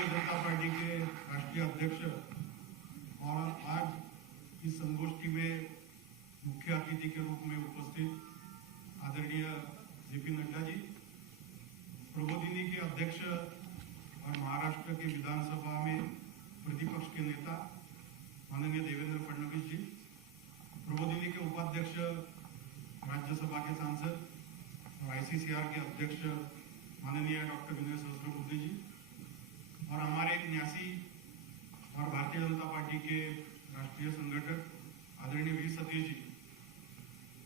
Bharatiya Janata party के राष्ट्रीय अध्यक्ष और आज इस संगोष्ठी में मुख्य अतिथि के रूप में उपस्थित आदरणीय जेपी नड्डा जी, प्रबोधिनी के अध्यक्ष और महाराष्ट्र के विधानसभा में प्रतिपक्ष के नेता माननीय देवेंद्र फडणवीस जी, प्रबोधिनी के उपाध्यक्ष राज्यसभा के सांसद और आईसीसीआर के अध्यक्ष माननीय डॉक्टर विनय सहस्रबुद्धे जी, और हमारे न्यासी और भारतीय जनता पार्टी के राष्ट्रीय संगठक आदरणीय वी सतीश जी,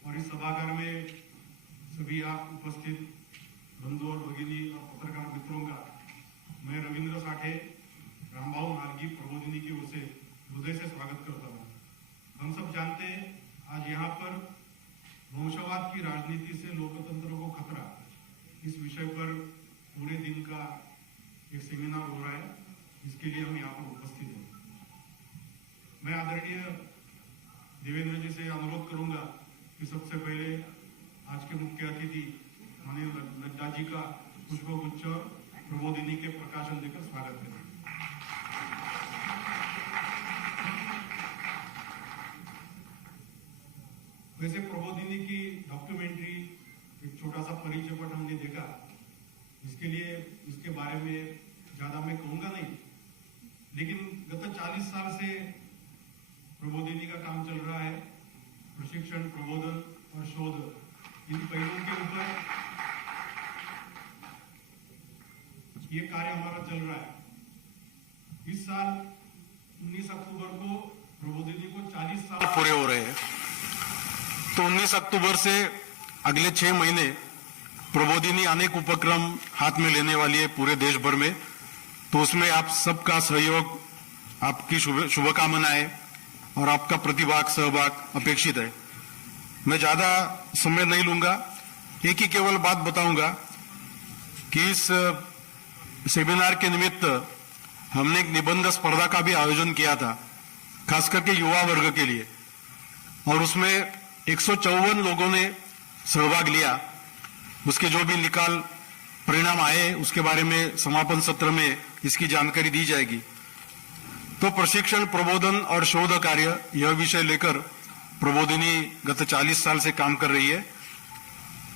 और इस सभागार में सभी आप उपस्थित बंधु और भगिनी और पत्रकार मित्रों का मैं रविंद्र साठे, रामभाऊ नारगी, प्रबोधिनी की ओर से हृदय से स्वागत करता हूँ। हम सब जानते हैं आज यहाँ पर वंशवाद की राजनीति से लोकतंत्र को खतरा, इस विषय पर पूरे दिन का एक सेमिनार हो रहा है, इसके लिए हम यहाँ पर उपस्थित हैं। मैं आदरणीय देवेंद्र जी से अनुरोध करूंगा कि सबसे पहले आज के मुख्य अतिथि माननीय नड्डा जी का पुष्पगुच्छ और प्रबोधिनी के प्रकाशन देकर स्वागत करें। वैसे प्रबोधिनी की डॉक्यूमेंट्री एक छोटा सा परिचय पट हमने देखा, इसके लिए इसके बारे में ज्यादा मैं कहूंगा नहीं, लेकिन गत 40 साल से प्रबोधिनी का काम चल रहा है। प्रशिक्षण, प्रबोधन और शोध, इन पहलुओं के ऊपर ये कार्य हमारा चल रहा है। इस साल 19 अक्टूबर को प्रबोधिनी को 40 साल पूरे हो रहे हैं, तो 19 अक्टूबर से अगले 6 महीने प्रबोधिनी अनेक उपक्रम हाथ में लेने वाली है पूरे देश भर में। तो उसमें आप सबका सहयोग, आपकी शुभकामनाएं और आपका प्रतिभाग, सहभाग अपेक्षित है। मैं ज्यादा समय नहीं लूंगा, एक ही केवल बात बताऊंगा कि इस सेमिनार के निमित्त हमने एक निबंध स्पर्धा का भी आयोजन किया था, खास करके युवा वर्ग के लिए, और उसमें 154 लोगों ने सहभाग लिया। उसके जो भी निकाल परिणाम आए उसके बारे में समापन सत्र में इसकी जानकारी दी जाएगी। तो प्रशिक्षण, प्रबोधन और शोध कार्य, यह विषय लेकर प्रबोधिनी गत 40 साल से काम कर रही है।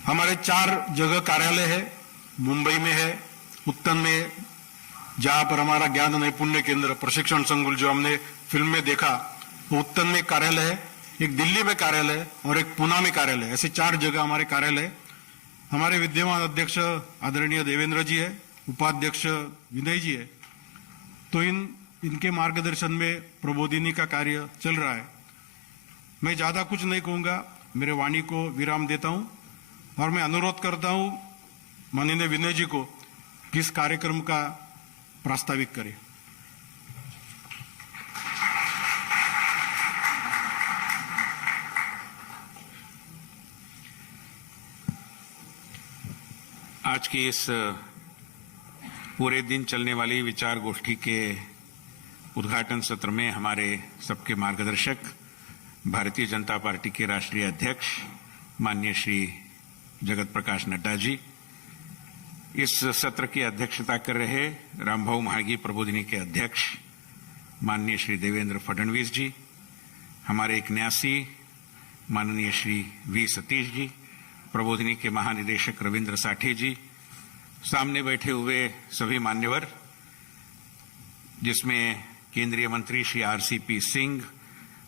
हमारे 4 जगह कार्यालय है, मुंबई में है, उत्तन में जहां पर हमारा ज्ञान नैपुण्य केंद्र प्रशिक्षण संकुल जो हमने फिल्म में देखा, वो उत्तन में कार्यालय है, एक दिल्ली में कार्यालय और एक पुणे में कार्यालय, ऐसे 4 जगह हमारे कार्यालय। हमारे विद्यमान अध्यक्ष आदरणीय देवेंद्र जी है, उपाध्यक्ष विनय जी है। तो इनके मार्गदर्शन में प्रबोधिनी का कार्य चल रहा है। मैं ज्यादा कुछ नहीं कहूंगा, मेरे वाणी को विराम देता हूं और मैं अनुरोध करता हूं माननीय विनय जी को कि इस कार्यक्रम का प्रास्ताविक करें। आज की इस पूरे दिन चलने वाली विचार गोष्ठी के उद्घाटन सत्र में हमारे सबके मार्गदर्शक, भारतीय जनता पार्टी के राष्ट्रीय अध्यक्ष माननीय श्री जगत प्रकाश नड्डा जी, इस सत्र की अध्यक्षता कर रहे रामभाऊ महागी प्रबोधिनी के अध्यक्ष माननीय श्री देवेंद्र फडणवीस जी, हमारे एक न्यासी माननीय श्री वी सतीश जी, प्रबोधिनी के महानिदेशक रविंद्र साठे जी, सामने बैठे हुए सभी मान्यवर, जिसमें केंद्रीय मंत्री श्री आरसीपी सिंह,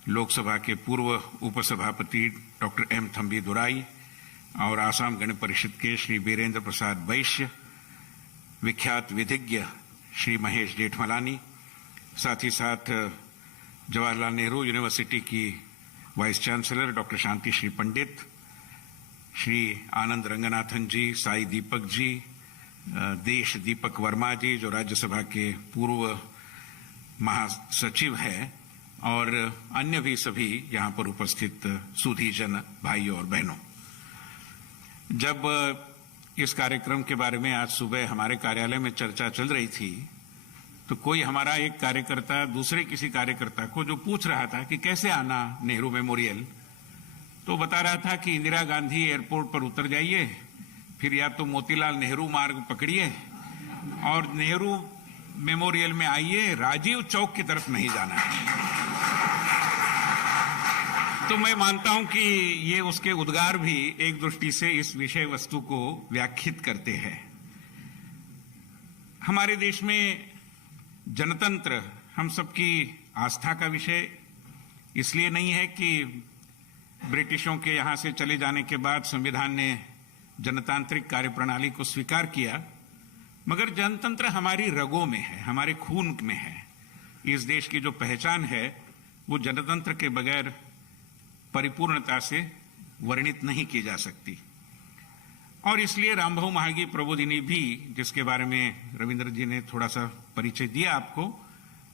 लोकसभा के पूर्व उपसभापति डॉक्टर एम थम्बी दुराई और आसाम गण परिषद के श्री बीरेंद्र प्रसाद वैश्य, विख्यात विधिज्ञ श्री महेश जेठमलानी, साथ ही साथ जवाहरलाल नेहरू यूनिवर्सिटी की वाइस चांसलर डॉक्टर शांति श्री पंडित, श्री आनंद रंगनाथन जी, साई दीपक जी, देश दीपक वर्मा जी जो राज्यसभा के पूर्व महासचिव हैं, और अन्य भी सभी यहाँ पर उपस्थित सुधीजन भाइयों और बहनों। जब इस कार्यक्रम के बारे में आज सुबह हमारे कार्यालय में चर्चा चल रही थी, तो कोई हमारा एक कार्यकर्ता दूसरे किसी कार्यकर्ता को जो पूछ रहा था कि कैसे आना नेहरू मेमोरियल, तो बता रहा था कि इंदिरा गांधी एयरपोर्ट पर उतर जाइए, फिर या तो मोतीलाल नेहरू मार्ग पकड़िए और नेहरू मेमोरियल में आइए, राजीव चौक की तरफ नहीं जाना है। तो मैं मानता हूं कि ये उसके उद्गार भी एक दृष्टि से इस विषय वस्तु को व्याख्यात करते हैं। हमारे देश में जनतंत्र हम सबकी आस्था का विषय इसलिए नहीं है कि ब्रिटिशों के यहां से चले जाने के बाद संविधान ने जनतांत्रिक कार्यप्रणाली को स्वीकार किया, मगर जनतंत्र हमारी रगों में है, हमारे खून में है। इस देश की जो पहचान है वो जनतंत्र के बगैर परिपूर्णता से वर्णित नहीं की जा सकती। और इसलिए रामभाऊ महागी प्रबोधिनी भी, जिसके बारे में रविंद्र जी ने थोड़ा सा परिचय दिया आपको,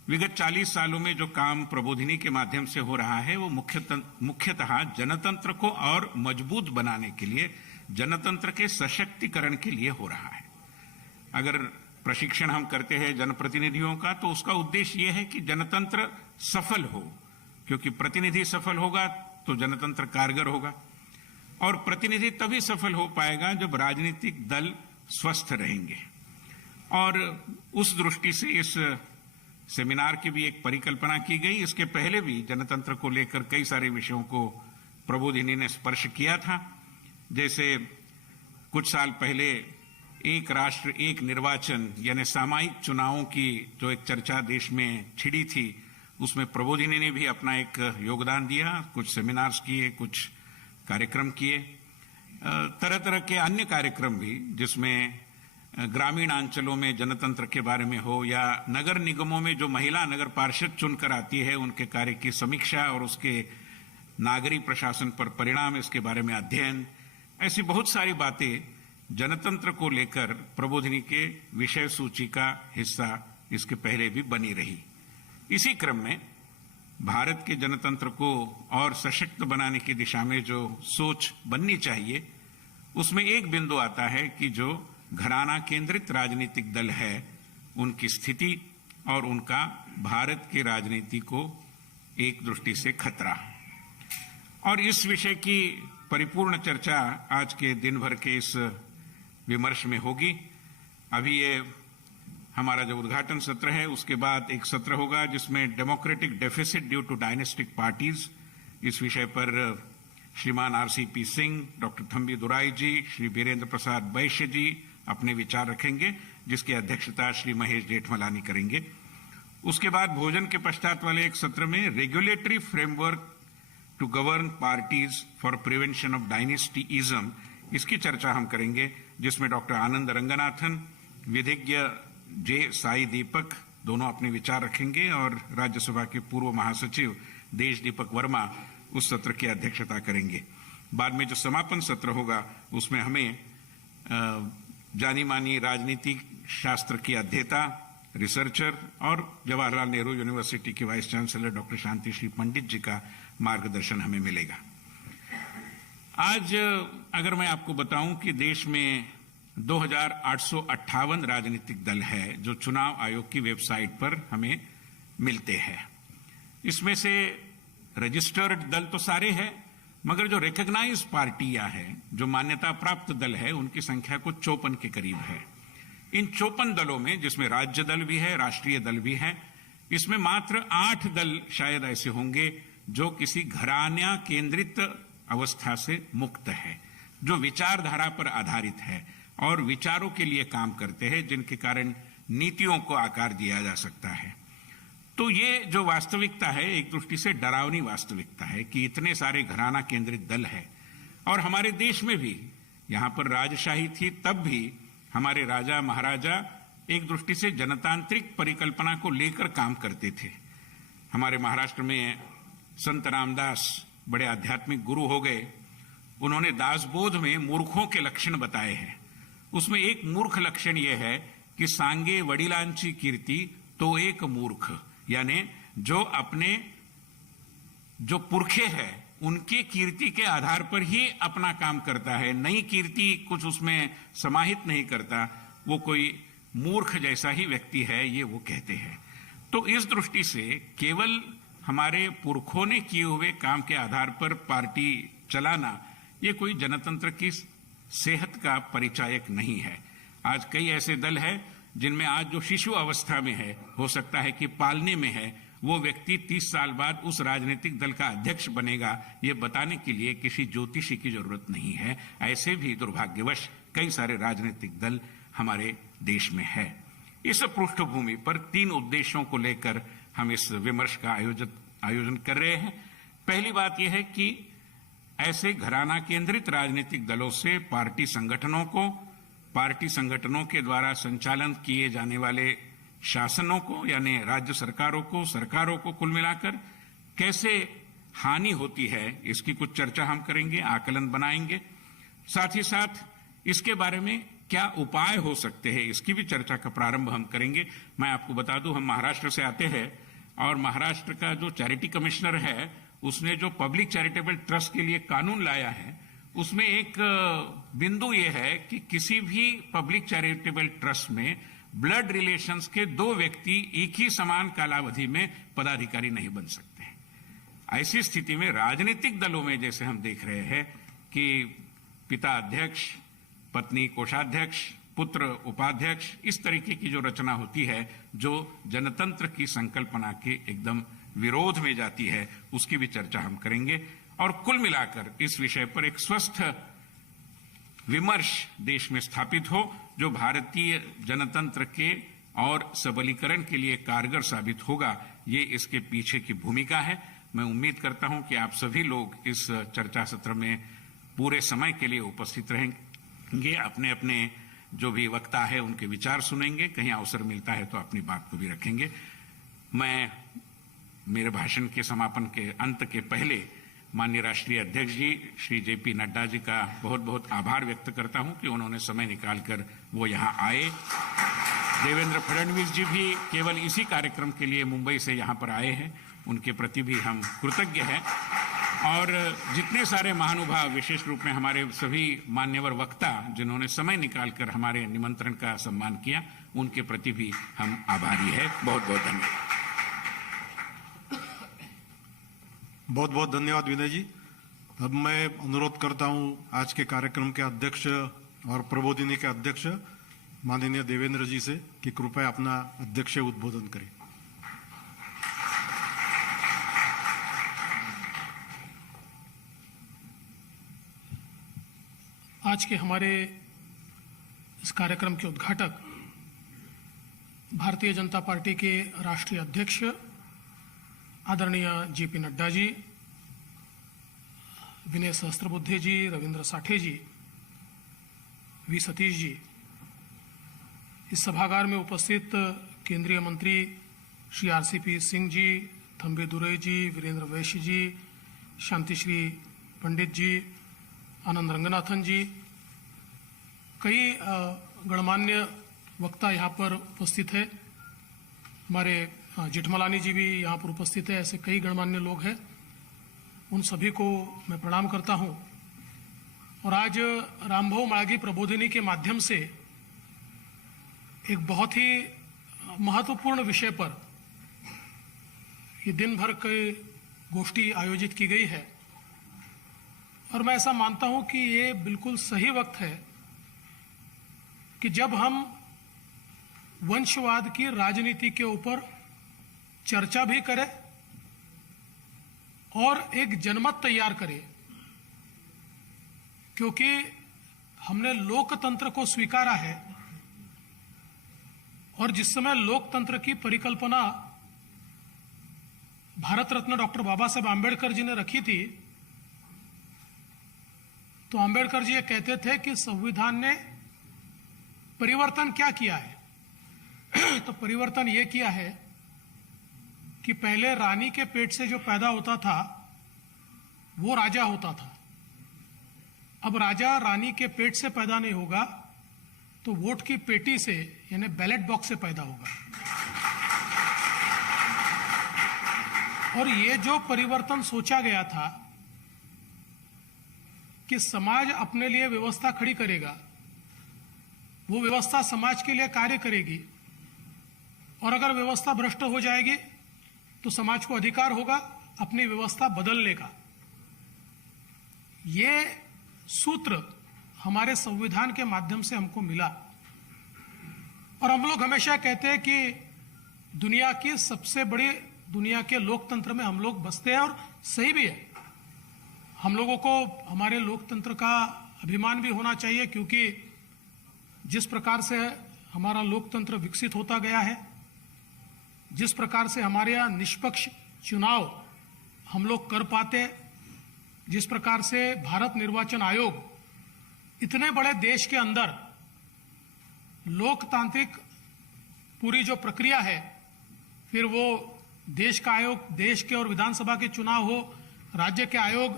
विगत 40 सालों में जो काम प्रबोधिनी के माध्यम से हो रहा है वो मुख्यतः जनतंत्र को और मजबूत बनाने के लिए, जनतंत्र के सशक्तिकरण के लिए हो रहा है। अगर प्रशिक्षण हम करते हैं जनप्रतिनिधियों का, तो उसका उद्देश्य यह है कि जनतंत्र सफल हो, क्योंकि प्रतिनिधि सफल होगा तो जनतंत्र कारगर होगा, और प्रतिनिधि तभी सफल हो पाएगा जब राजनीतिक दल स्वस्थ रहेंगे। और उस दृष्टि से इस सेमिनार की भी एक परिकल्पना की गई। इसके पहले भी जनतंत्र को लेकर कई सारे विषयों को प्रबोधिनी ने स्पर्श किया था। जैसे कुछ साल पहले एक राष्ट्र एक निर्वाचन यानी सामयिक चुनावों की जो एक चर्चा देश में छिड़ी थी, उसमें प्रबोधिनी ने भी अपना एक योगदान दिया, कुछ सेमिनार्स किए, कुछ कार्यक्रम किए, तरह तरह के अन्य कार्यक्रम भी, जिसमें ग्रामीण अंचलों में जनतंत्र के बारे में हो या नगर निगमों में जो महिला नगर पार्षद चुनकर आती है उनके कार्य की समीक्षा और उसके नागरिक प्रशासन पर परिणाम, इसके बारे में अध्ययन, ऐसी बहुत सारी बातें जनतंत्र को लेकर प्रबोधिनी के विषय सूची का हिस्सा इसके पहले भी बनी रही। इसी क्रम में भारत के जनतंत्र को और सशक्त बनाने की दिशा में जो सोच बननी चाहिए, उसमें एक बिंदु आता है कि जो घराना केंद्रित राजनीतिक दल है उनकी स्थिति और उनका भारत की राजनीति को एक दृष्टि से खतरा। और इस विषय की परिपूर्ण चर्चा आज के दिन भर के इस विमर्श में होगी। अभी ये हमारा जो उद्घाटन सत्र है, उसके बाद एक सत्र होगा जिसमें democratic deficit due to dynastic parties, इस विषय पर श्रीमान RCP सिंह, डॉक्टर थम्बी दुराई जी, श्री बीरेंद्र प्रसाद बैश्य जी अपने विचार रखेंगे, जिसकी अध्यक्षता श्री महेश जेठमलानी करेंगे। उसके बाद भोजन के पश्चात वाले एक सत्र में regulatory framework to govern parties for prevention of dynasticism, इसकी चर्चा हम करेंगे, जिसमें डॉक्टर आनंद रंगनाथन, विधिज्ञ जे साई दीपक दोनों अपने विचार रखेंगे और राज्यसभा के पूर्व महासचिव देश दीपक वर्मा उस सत्र की अध्यक्षता करेंगे। बाद में जो समापन सत्र होगा उसमें हमें जानी मानी राजनीतिक शास्त्र की अध्येता, रिसर्चर और जवाहरलाल नेहरू यूनिवर्सिटी के वाइस चांसलर डॉक्टर शांति श्री पंडित जी का मार्गदर्शन हमें मिलेगा। आज अगर मैं आपको बताऊं कि देश में 2858 राजनीतिक दल है जो चुनाव आयोग की वेबसाइट पर हमें मिलते हैं। इसमें से रजिस्टर्ड दल तो सारे हैं, मगर जो रिकॉग्नाइज पार्टियां हैं, जो मान्यता प्राप्त दल है, उनकी संख्या को 54 के करीब है। इन 54 दलों में, जिसमें राज्य दल भी है, राष्ट्रीय दल भी है, इसमें मात्र 8 दल शायद ऐसे होंगे जो किसी घराना केंद्रित अवस्था से मुक्त है, जो विचारधारा पर आधारित है और विचारों के लिए काम करते हैं, जिनके कारण नीतियों को आकार दिया जा सकता है। तो ये जो वास्तविकता है, एक दृष्टि से डरावनी वास्तविकता है कि इतने सारे घराना केंद्रित दल है। और हमारे देश में भी, यहां पर राजशाही थी तब भी हमारे राजा महाराजा एक दृष्टि से जनतांत्रिक परिकल्पना को लेकर काम करते थे। हमारे महाराष्ट्र में संत रामदास बड़े आध्यात्मिक गुरु हो गए। उन्होंने दासबोध में मूर्खों के लक्षण बताए हैं। उसमें एक मूर्ख लक्षण यह है कि सांगे वडिलांची कीर्ती तो एक मूर्ख, यानी जो अपने जो पुरखे हैं उनकी कीर्ति के आधार पर ही अपना काम करता है, नई कीर्ति कुछ उसमें समाहित नहीं करता, वो कोई मूर्ख जैसा ही व्यक्ति है, ये वो कहते हैं। तो इस दृष्टि से केवल हमारे पुरखों ने किए हुए काम के आधार पर पार्टी चलाना ये कोई जनतंत्र की सेहत का परिचायक नहीं है। आज कई ऐसे दल हैं जिनमें आज जो शिशु अवस्था में है, हो सकता है कि पालने में है, वो व्यक्ति 30 साल बाद उस राजनीतिक दल का अध्यक्ष बनेगा, ये बताने के लिए किसी ज्योतिषी की जरूरत नहीं है। ऐसे भी दुर्भाग्यवश कई सारे राजनीतिक दल हमारे देश में है। इस पृष्ठभूमि पर 3 उद्देश्यों को लेकर हम इस विमर्श का आयोजन कर रहे हैं। पहली बात यह है कि ऐसे घराना केंद्रित राजनीतिक दलों से पार्टी संगठनों के द्वारा संचालन किए जाने वाले शासनों को, यानी राज्य सरकारों को कुल मिलाकर कैसे हानि होती है, इसकी कुछ चर्चा हम करेंगे, आकलन बनाएंगे। साथ ही साथ इसके बारे में क्या उपाय हो सकते हैं, इसकी भी चर्चा का प्रारंभ हम करेंगे। मैं आपको बता दूं, हम महाराष्ट्र से आते हैं और महाराष्ट्र का जो चैरिटी कमिश्नर है, उसने जो पब्लिक चैरिटेबल ट्रस्ट के लिए कानून लाया है, उसमें एक बिंदु यह है कि किसी भी पब्लिक चैरिटेबल ट्रस्ट में ब्लड रिलेशंस के 2 व्यक्ति एक ही समान कालावधि में पदाधिकारी नहीं बन सकते। ऐसी स्थिति में राजनीतिक दलों में जैसे हम देख रहे हैं कि पिता अध्यक्ष, पत्नी कोषाध्यक्ष, पुत्र उपाध्यक्ष, इस तरीके की जो रचना होती है, जो जनतंत्र की संकल्पना के एकदम विरोध में जाती है, उसकी भी चर्चा हम करेंगे। और कुल मिलाकर इस विषय पर एक स्वस्थ विमर्श देश में स्थापित हो, जो भारतीय जनतंत्र के और सबलीकरण के लिए कारगर साबित होगा। ये इसके पीछे की भूमिका है। मैं उम्मीद करता हूं कि आप सभी लोग इस चर्चा सत्र में पूरे समय के लिए उपस्थित रहेंगे, अपने अपने जो भी वक्ता है उनके विचार सुनेंगे, कहीं अवसर मिलता है तो अपनी बात को भी रखेंगे। मैं मेरे भाषण के समापन के अंत के पहले माननीय राष्ट्रीय अध्यक्ष जी श्री जेपी नड्डा जी का बहुत बहुत आभार व्यक्त करता हूं कि उन्होंने समय निकालकर वो यहां आए। देवेंद्र फडणवीस जी भी केवल इसी कार्यक्रम के लिए मुंबई से यहां पर आए हैं, उनके प्रति भी हम कृतज्ञ हैं। और जितने सारे महानुभाव, विशेष रूप में हमारे सभी मान्यवर वक्ता जिन्होंने समय निकालकर हमारे निमंत्रण का सम्मान किया, उनके प्रति भी हम आभारी हैं। बहुत बहुत धन्यवाद। बहुत बहुत धन्यवाद विनय जी। अब मैं अनुरोध करता हूं आज के कार्यक्रम के अध्यक्ष और प्रबोधिनी के अध्यक्ष माननीय देवेंद्र जी से कि कृपया अपना अध्यक्ष उद्बोधन करें। आज के हमारे इस कार्यक्रम के उद्घाटक भारतीय जनता पार्टी के राष्ट्रीय अध्यक्ष आदरणीय जेपी नड्डा जी, विनय सहस्त्रबुद्धे जी, रविंद्र साठे जी, वी सतीश जी, इस सभागार में उपस्थित केंद्रीय मंत्री श्री आरसीपी सिंह जी, थम्बी दुरई जी, वीरेंद्र वैश्य जी, शांतिश्री पंडित जी, आनंद रंगनाथन जी, कई गणमान्य वक्ता यहाँ पर उपस्थित है। हमारे जेठमलानी जी भी यहाँ पर उपस्थित है। ऐसे कई गणमान्य लोग हैं, उन सभी को मैं प्रणाम करता हूँ। और आज रामभाऊ माळगी प्रबोधिनी के माध्यम से एक बहुत ही महत्वपूर्ण विषय पर ये दिन भर की गोष्ठी आयोजित की गई है। और मैं ऐसा मानता हूं कि ये बिल्कुल सही वक्त है कि जब हम वंशवाद की राजनीति के ऊपर चर्चा भी करें और एक जनमत तैयार करें, क्योंकि हमने लोकतंत्र को स्वीकारा है। और जिस समय लोकतंत्र की परिकल्पना भारत रत्न डॉक्टर बाबा साहेब आंबेडकर जी ने रखी थी, तो आंबेडकर जी ये कहते थे कि संविधान ने परिवर्तन क्या किया है। तो परिवर्तन ये किया है कि पहले रानी के पेट से जो पैदा होता था वो राजा होता था। अब राजा रानी के पेट से पैदा नहीं होगा, तो वोट की पेटी से यानी बैलेट बॉक्स से पैदा होगा। और ये जो परिवर्तन सोचा गया था कि समाज अपने लिए व्यवस्था खड़ी करेगा, वो व्यवस्था समाज के लिए कार्य करेगी, और अगर व्यवस्था भ्रष्ट हो जाएगी तो समाज को अधिकार होगा अपनी व्यवस्था बदलने का। ये सूत्र हमारे संविधान के माध्यम से हमको मिला। और हम लोग हमेशा कहते हैं कि दुनिया के लोकतंत्र में हम लोग बसते हैं, और सही भी है। हम लोगों को हमारे लोकतंत्र का अभिमान भी होना चाहिए, क्योंकि जिस प्रकार से हमारा लोकतंत्र विकसित होता गया है, जिस प्रकार से हमारे यहाँ निष्पक्ष चुनाव हम लोग कर पाते, जिस प्रकार से भारत निर्वाचन आयोग इतने बड़े देश के अंदर लोकतांत्रिक पूरी जो प्रक्रिया है, फिर वो देश का आयोग, देश के और विधानसभा के चुनाव हो, राज्य के आयोग,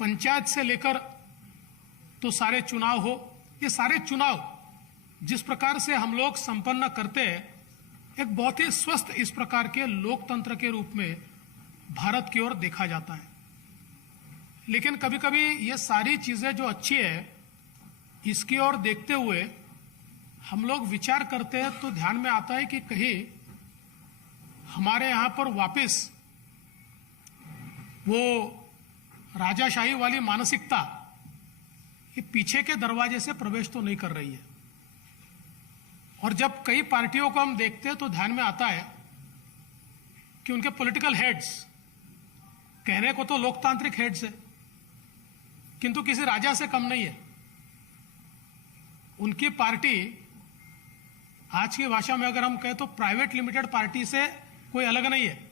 पंचायत से लेकर तो सारे चुनाव हो, ये सारे चुनाव जिस प्रकार से हम लोग संपन्न करते हैं, एक बहुत ही स्वस्थ इस प्रकार के लोकतंत्र के रूप में भारत की ओर देखा जाता है। लेकिन कभी कभी ये सारी चीजें जो अच्छी है, इसकी ओर देखते हुए हम लोग विचार करते हैं तो ध्यान में आता है कि कहीं हमारे यहां पर वापस वो राजाशाही वाली मानसिकता ये पीछे के दरवाजे से प्रवेश तो नहीं कर रही है। और जब कई पार्टियों को हम देखते हैं तो ध्यान में आता है कि उनके पॉलिटिकल हेड्स, कहने को तो लोकतांत्रिक हेड्स है, किंतु किसी राजा से कम नहीं है। उनकी पार्टी आज की भाषा में अगर हम कहें तो प्राइवेट लिमिटेड पार्टी से कोई अलग नहीं है,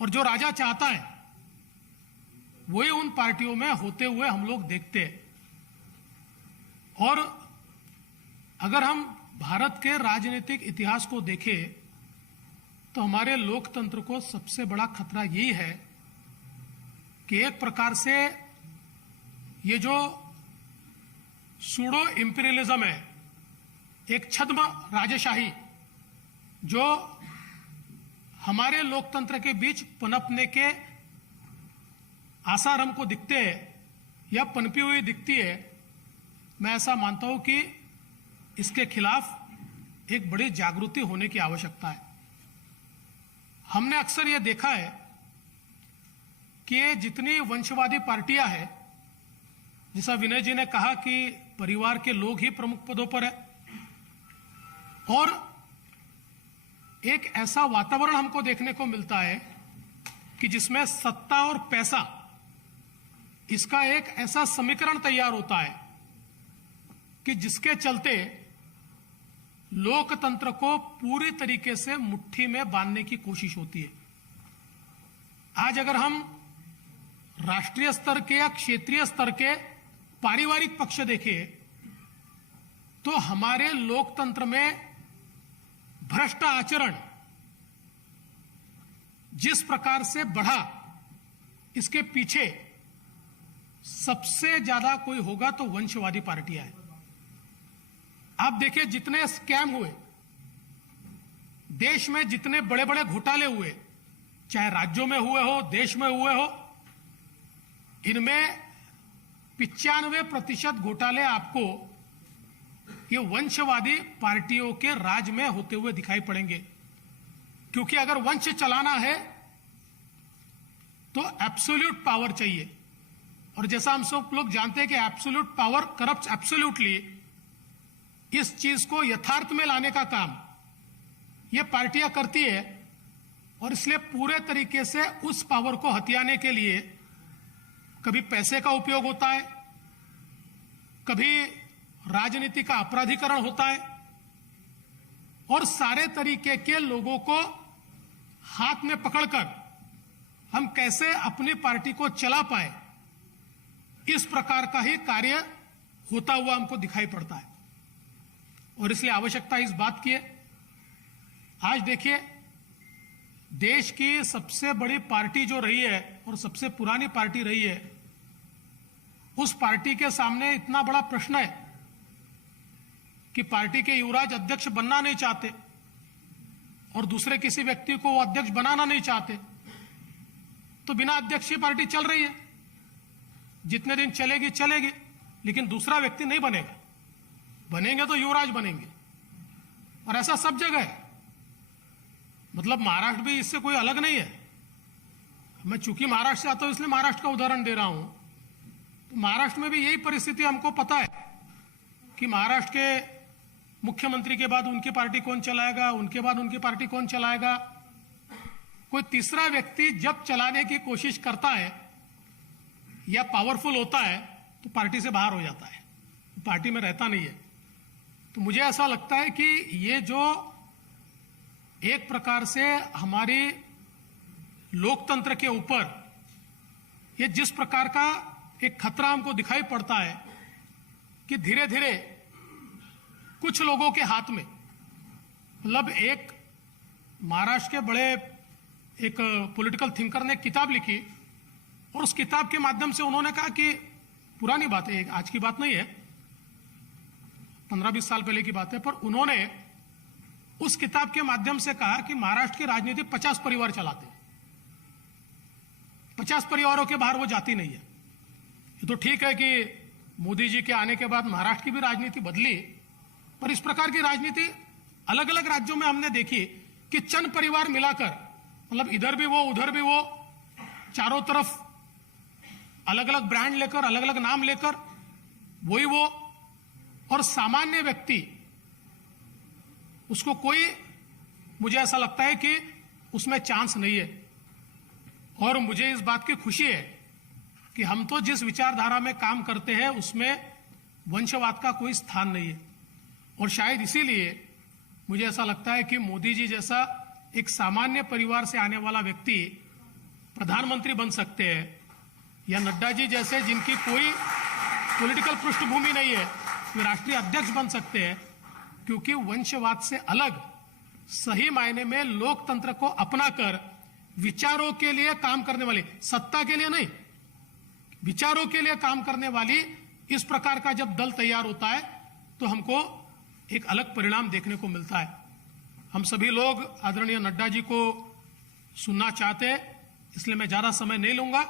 और जो राजा चाहता है वही उन पार्टियों में होते हुए हम लोग देखते हैं। और अगर हम भारत के राजनीतिक इतिहास को देखें तो हमारे लोकतंत्र को सबसे बड़ा खतरा यही है कि एक प्रकार से ये जो सूडो इंपीरियलिज्म है, एक छद्म राजशाही जो हमारे लोकतंत्र के बीच पनपने के आसार हमको दिखते हैं या पनपी हुई दिखती है, मैं ऐसा मानता हूं कि इसके खिलाफ एक बड़ी जागृति होने की आवश्यकता है। हमने अक्सर यह देखा है कि ये जितनी वंशवादी पार्टियां हैं, जैसा विनय जी ने कहा कि परिवार के लोग ही प्रमुख पदों पर है, और एक ऐसा वातावरण हमको देखने को मिलता है कि जिसमें सत्ता और पैसा, इसका एक ऐसा समीकरण तैयार होता है कि जिसके चलते लोकतंत्र को पूरी तरीके से मुट्ठी में बांधने की कोशिश होती है। आज अगर हम राष्ट्रीय स्तर के या क्षेत्रीय स्तर के पारिवारिक पक्ष देखें तो हमारे लोकतंत्र में भ्रष्ट आचरण जिस प्रकार से बढ़ा, इसके पीछे सबसे ज्यादा कोई होगा तो वंशवादी पार्टियां हैं। आप देखिए जितने स्कैम हुए, देश में जितने बड़े बड़े घोटाले हुए, चाहे राज्यों में हुए हो, देश में हुए हो, इनमें 95% घोटाले आपको ये वंशवादी पार्टियों के राज में होते हुए दिखाई पड़ेंगे। क्योंकि अगर वंश चलाना है तो एब्सोल्यूट पावर चाहिए, और जैसा हम सब लोग जानते हैं कि एब्सोल्यूट पावर करप्ट्स एब्सोल्यूटली, इस चीज को यथार्थ में लाने का काम ये पार्टियां करती है। और इसलिए पूरे तरीके से उस पावर को हथियाने के लिए कभी पैसे का उपयोग होता है, कभी राजनीति का अपराधीकरण होता है, और सारे तरीके के लोगों को हाथ में पकड़कर हम कैसे अपनी पार्टी को चला पाए, इस प्रकार का ही कार्य होता हुआ हमको दिखाई पड़ता है। और इसलिए आवश्यकता इस बात की है, आज देखिए देश की सबसे बड़ी पार्टी जो रही है और सबसे पुरानी पार्टी रही है, उस पार्टी के सामने इतना बड़ा प्रश्न है कि पार्टी के युवराज अध्यक्ष बनना नहीं चाहते और दूसरे किसी व्यक्ति को वो अध्यक्ष बनाना नहीं चाहते, तो बिना अध्यक्ष की पार्टी चल रही है, जितने दिन चलेगी चलेगी, लेकिन दूसरा व्यक्ति नहीं बनेगा। बनेंगे तो युवराज बनेंगे, और ऐसा सब जगह है। मतलब महाराष्ट्र भी इससे कोई अलग नहीं है। मैं चूंकि महाराष्ट्र से आता हूं इसलिए महाराष्ट्र का उदाहरण दे रहा हूं, तो महाराष्ट्र में भी यही परिस्थिति हमको पता है कि महाराष्ट्र के मुख्यमंत्री के बाद उनकी पार्टी कौन चलाएगा, उनके बाद उनकी पार्टी कौन चलाएगा। कोई तीसरा व्यक्ति जब चलाने की कोशिश करता है या पावरफुल होता है तो पार्टी से बाहर हो जाता है, पार्टी में रहता नहीं है। तो मुझे ऐसा लगता है कि ये जो एक प्रकार से हमारी लोकतंत्र के ऊपर ये जिस प्रकार का एक खतरा हमको दिखाई पड़ता है कि धीरे धीरे कुछ लोगों के हाथ में, मतलब एक महाराष्ट्र के बड़े एक पॉलिटिकल थिंकर ने किताब लिखी और उस किताब के माध्यम से उन्होंने कहा कि पुरानी बात है, आज की बात नहीं है, 15-20 साल पहले की बात है, पर उन्होंने उस किताब के माध्यम से कहा कि महाराष्ट्र की राजनीति 50 परिवार चलाते हैं, 50 परिवारों के बाहर वो जाती नहीं है। ये तो ठीक है कि मोदी जी के आने के बाद महाराष्ट्र की भी राजनीति बदली, पर इस प्रकार की राजनीति अलग अलग राज्यों में हमने देखी कि चंद परिवार मिलाकर, मतलब इधर भी वो उधर भी वो, चारों तरफ अलग अलग ब्रांड लेकर, अलग अलग नाम लेकर वही वो, और सामान्य व्यक्ति उसको कोई, मुझे ऐसा लगता है कि उसमें चांस नहीं है। और मुझे इस बात की खुशी है कि हम तो जिस विचारधारा में काम करते हैं उसमें वंशवाद का कोई स्थान नहीं है। और शायद इसीलिए मुझे ऐसा लगता है कि मोदी जी जैसा एक सामान्य परिवार से आने वाला व्यक्ति प्रधानमंत्री बन सकते हैं, या नड्डा जी जैसे जिनकी कोई पॉलिटिकल पृष्ठभूमि नहीं है वे राष्ट्रीय अध्यक्ष बन सकते हैं, क्योंकि वंशवाद से अलग सही मायने में लोकतंत्र को अपनाकर विचारों के लिए काम करने वाली, सत्ता के लिए नहीं, विचारों के लिए काम करने वाली इस प्रकार का जब दल तैयार होता है तो हमको एक अलग परिणाम देखने को मिलता है। हम सभी लोग आदरणीय नड्डा जी को सुनना चाहते हैं, इसलिए मैं ज्यादा समय नहीं लूंगा,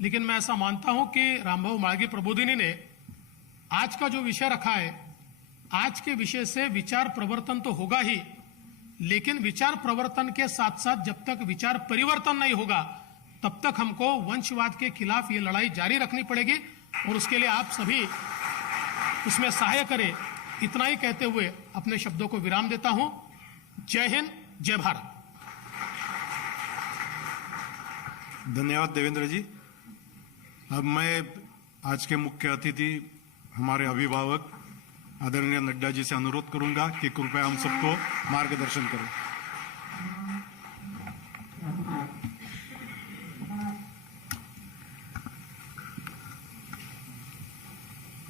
लेकिन मैं ऐसा मानता हूं कि रामभाऊ माळगी प्रबोधिनी ने आज का जो विषय रखा है, आज के विषय से विचार प्रवर्तन तो होगा ही, लेकिन विचार प्रवर्तन के साथ साथ जब तक विचार परिवर्तन नहीं होगा तब तक हमको वंशवाद के खिलाफ ये लड़ाई जारी रखनी पड़ेगी, और उसके लिए आप सभी उसमें सहाय करें। इतना ही कहते हुए अपने शब्दों को विराम देता हूं। जय हिंद, जय भारत। धन्यवाद देवेंद्र जी। अब मैं आज के मुख्य अतिथि हमारे अभिभावक आदरणीय नड्डा जी से अनुरोध करूंगा कि कृपया हम सबको मार्गदर्शन करें।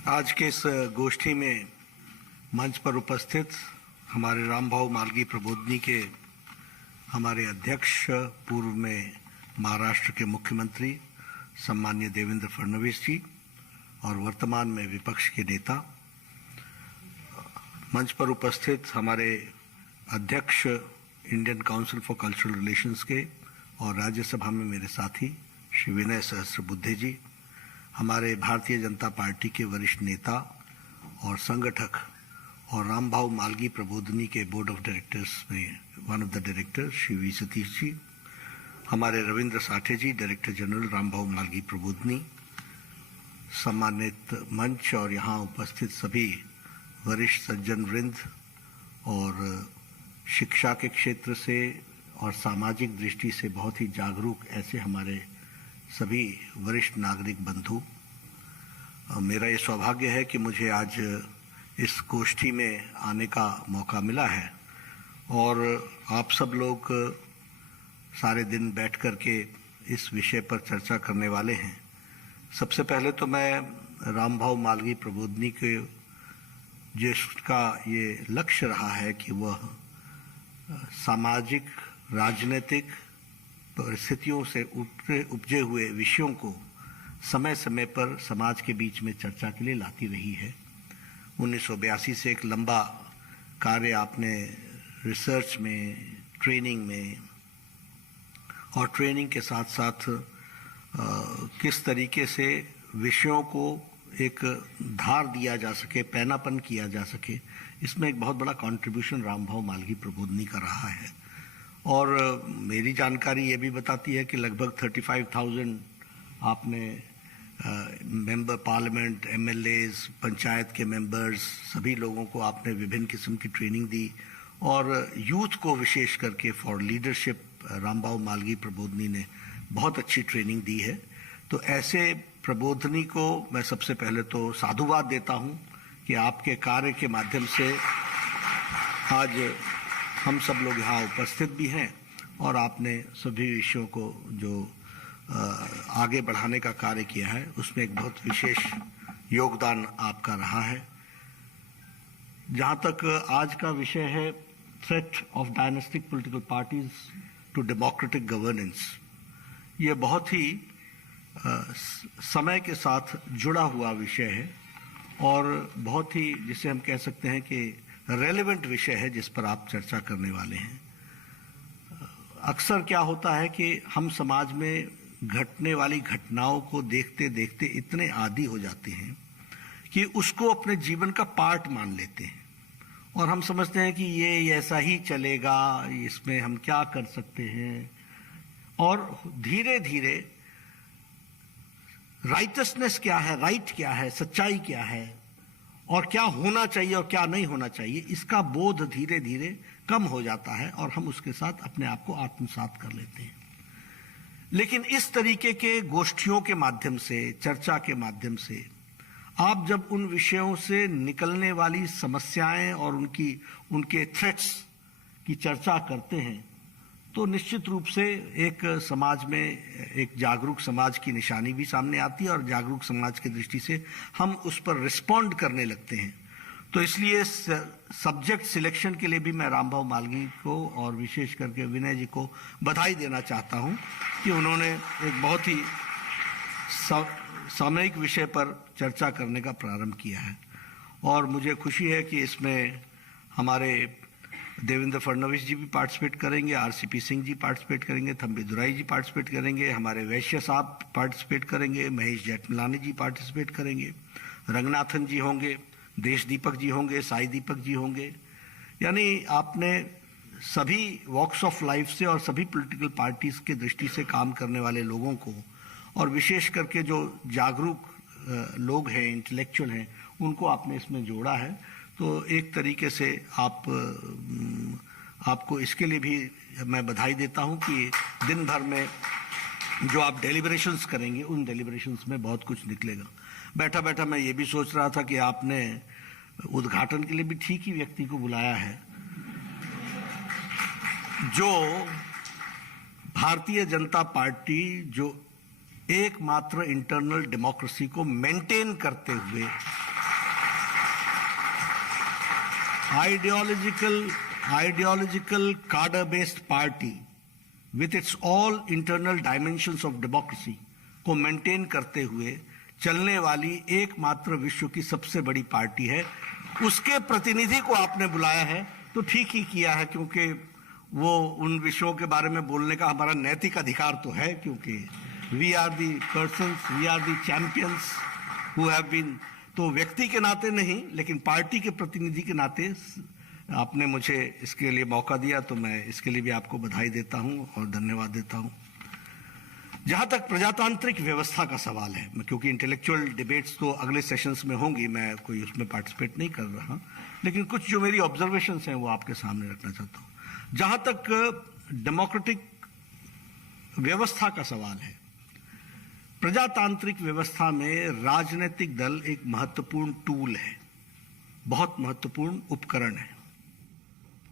आज के इस गोष्ठी में मंच पर उपस्थित हमारे रामभाऊ माळगी प्रबोधिनी के हमारे अध्यक्ष, पूर्व में महाराष्ट्र के मुख्यमंत्री सम्मान्य देवेंद्र फडणवीस जी और वर्तमान में विपक्ष के नेता, मंच पर उपस्थित हमारे अध्यक्ष Indian council for cultural relations के और राज्यसभा में मेरे साथी श्री विनय सहस्त्रबुद्धे जी, हमारे भारतीय जनता पार्टी के वरिष्ठ नेता और संगठक और रामभाऊ माळगी प्रबोधिनी के बोर्ड ऑफ डायरेक्टर्स में one of the director Shri V Satish ji, हमारे रविंद्र साठे जी, डायरेक्टर जनरल रामभाऊ माळगी प्रबोधिनी, सम्मानित मंच और यहाँ उपस्थित सभी वरिष्ठ सज्जन वृंद और शिक्षा के क्षेत्र से और सामाजिक दृष्टि से बहुत ही जागरूक ऐसे हमारे सभी वरिष्ठ नागरिक बंधु, मेरा ये सौभाग्य है कि मुझे आज इस गोष्ठी में आने का मौका मिला है और आप सब लोग सारे दिन बैठ कर के इस विषय पर चर्चा करने वाले हैं। सबसे पहले तो मैं रामभाऊ माळगी प्रबोधिनी के जिसका ये लक्ष्य रहा है कि वह सामाजिक राजनीतिक परिस्थितियों से उपजे हुए विषयों को समय समय पर समाज के बीच में चर्चा के लिए लाती रही है। 1982 से एक लंबा कार्य आपने रिसर्च में, ट्रेनिंग में और ट्रेनिंग के साथ साथ किस तरीके से विषयों को एक धार दिया जा सके, पैनापन किया जा सके, इसमें एक बहुत बड़ा कंट्रीब्यूशन रामभाऊ माळगी प्रबोधिनी का रहा है। और मेरी जानकारी ये भी बताती है कि लगभग 35,000 आपने मेंबर पार्लियामेंट, एमएलएज, पंचायत के मेंबर्स, सभी लोगों को आपने विभिन्न किस्म की ट्रेनिंग दी और यूथ को विशेष करके फॉर लीडरशिप रामबाबू मालगी प्रबोधनी ने बहुत अच्छी ट्रेनिंग दी है। तो ऐसे प्रबोधनी को मैं सबसे पहले तो साधुवाद देता हूं कि आपके कार्य के माध्यम से आज हम सब लोग यहाँ उपस्थित भी हैं और आपने सभी विषयों को जो आगे बढ़ाने का कार्य किया है उसमें एक बहुत विशेष योगदान आपका रहा है। जहां तक आज का विषय है threat of dynastic political parties to democratic governance, ये बहुत ही समय के साथ जुड़ा हुआ विषय है और बहुत ही जिसे हम कह सकते हैं कि रेलेवेंट विषय है जिस पर आप चर्चा करने वाले हैं। अक्सर क्या होता है कि हम समाज में घटने वाली घटनाओं को देखते देखते इतने आदी हो जाते हैं कि उसको अपने जीवन का पार्ट मान लेते हैं और हम समझते हैं कि ये ऐसा ही चलेगा, इसमें हम क्या कर सकते हैं। और धीरे धीरे राइटसनेस क्या है, राइट क्या है, सच्चाई क्या है और क्या होना चाहिए और क्या नहीं होना चाहिए, इसका बोध धीरे धीरे कम हो जाता है और हम उसके साथ अपने आप को आत्मसात कर लेते हैं। लेकिन इस तरीके के गोष्ठियों के माध्यम से, चर्चा के माध्यम से आप जब उन विषयों से निकलने वाली समस्याएं और उनके थ्रेट्स की चर्चा करते हैं तो निश्चित रूप से एक समाज में एक जागरूक समाज की निशानी भी सामने आती है और जागरूक समाज की दृष्टि से हम उस पर रिस्पॉन्ड करने लगते हैं। तो इसलिए सब्जेक्ट सिलेक्शन के लिए भी मैं रामबाबू मालगी को और विशेष करके विनय जी को बधाई देना चाहता हूं कि उन्होंने एक बहुत ही सामयिक विषय पर चर्चा करने का प्रारंभ किया है और मुझे खुशी है कि इसमें हमारे देवेंद्र फडणवीस जी भी पार्टिसिपेट करेंगे, आरसीपी सिंह जी पार्टिसिपेट करेंगे, थम्बी दुराई जी पार्टिसिपेट करेंगे, हमारे वैश्य साहब पार्टिसिपेट करेंगे, महेश जेठमलानी जी पार्टिसिपेट करेंगे, रंगनाथन जी होंगे, देश दीपक जी होंगे, साई दीपक जी होंगे। यानी आपने सभी वॉक्स ऑफ लाइफ से और सभी पॉलिटिकल पार्टीज के दृष्टि से काम करने वाले लोगों को और विशेष करके जो जागरूक लोग हैं, इंटेलेक्चुअल हैं, उनको आपने इसमें जोड़ा है। तो एक तरीके से आपको इसके लिए भी मैं बधाई देता हूं कि दिन भर में जो आप डेलिब्रेशंस करेंगे उन डेलिब्रेशंस में बहुत कुछ निकलेगा। बैठा बैठा मैं ये भी सोच रहा था कि आपने उद्घाटन के लिए भी ठीक ही व्यक्ति को बुलाया है जो भारतीय जनता पार्टी जो एकमात्र इंटरनल डेमोक्रेसी को मेंटेन करते हुए आइडियोलॉजिकल कार्डर based party with its all internal dimensions of democracy को मेंटेन करते हुए चलने वाली एकमात्र विश्व की सबसे बड़ी पार्टी है, उसके प्रतिनिधि को आपने बुलाया है तो ठीक ही किया है, क्योंकि वो उन विषयों के बारे में बोलने का हमारा नैतिक अधिकार तो है, क्योंकि we are the persons, we are the champions who have been. तो व्यक्ति के नाते नहीं लेकिन पार्टी के प्रतिनिधि के नाते आपने मुझे इसके लिए मौका दिया, तो मैं इसके लिए भी आपको बधाई देता हूं और धन्यवाद देता हूं। जहां तक प्रजातांत्रिक व्यवस्था का सवाल है, क्योंकि इंटेलेक्चुअल डिबेट्स तो अगले सेशंस में होंगी, मैं कोई उसमें पार्टिसिपेट नहीं कर रहा, लेकिन कुछ जो मेरी ऑब्जर्वेशंस हैं वो आपके सामने रखना चाहता हूं। जहां तक डेमोक्रेटिक व्यवस्था का सवाल है, प्रजातांत्रिक व्यवस्था में राजनीतिक दल एक महत्वपूर्ण टूल है, बहुत महत्वपूर्ण उपकरण है,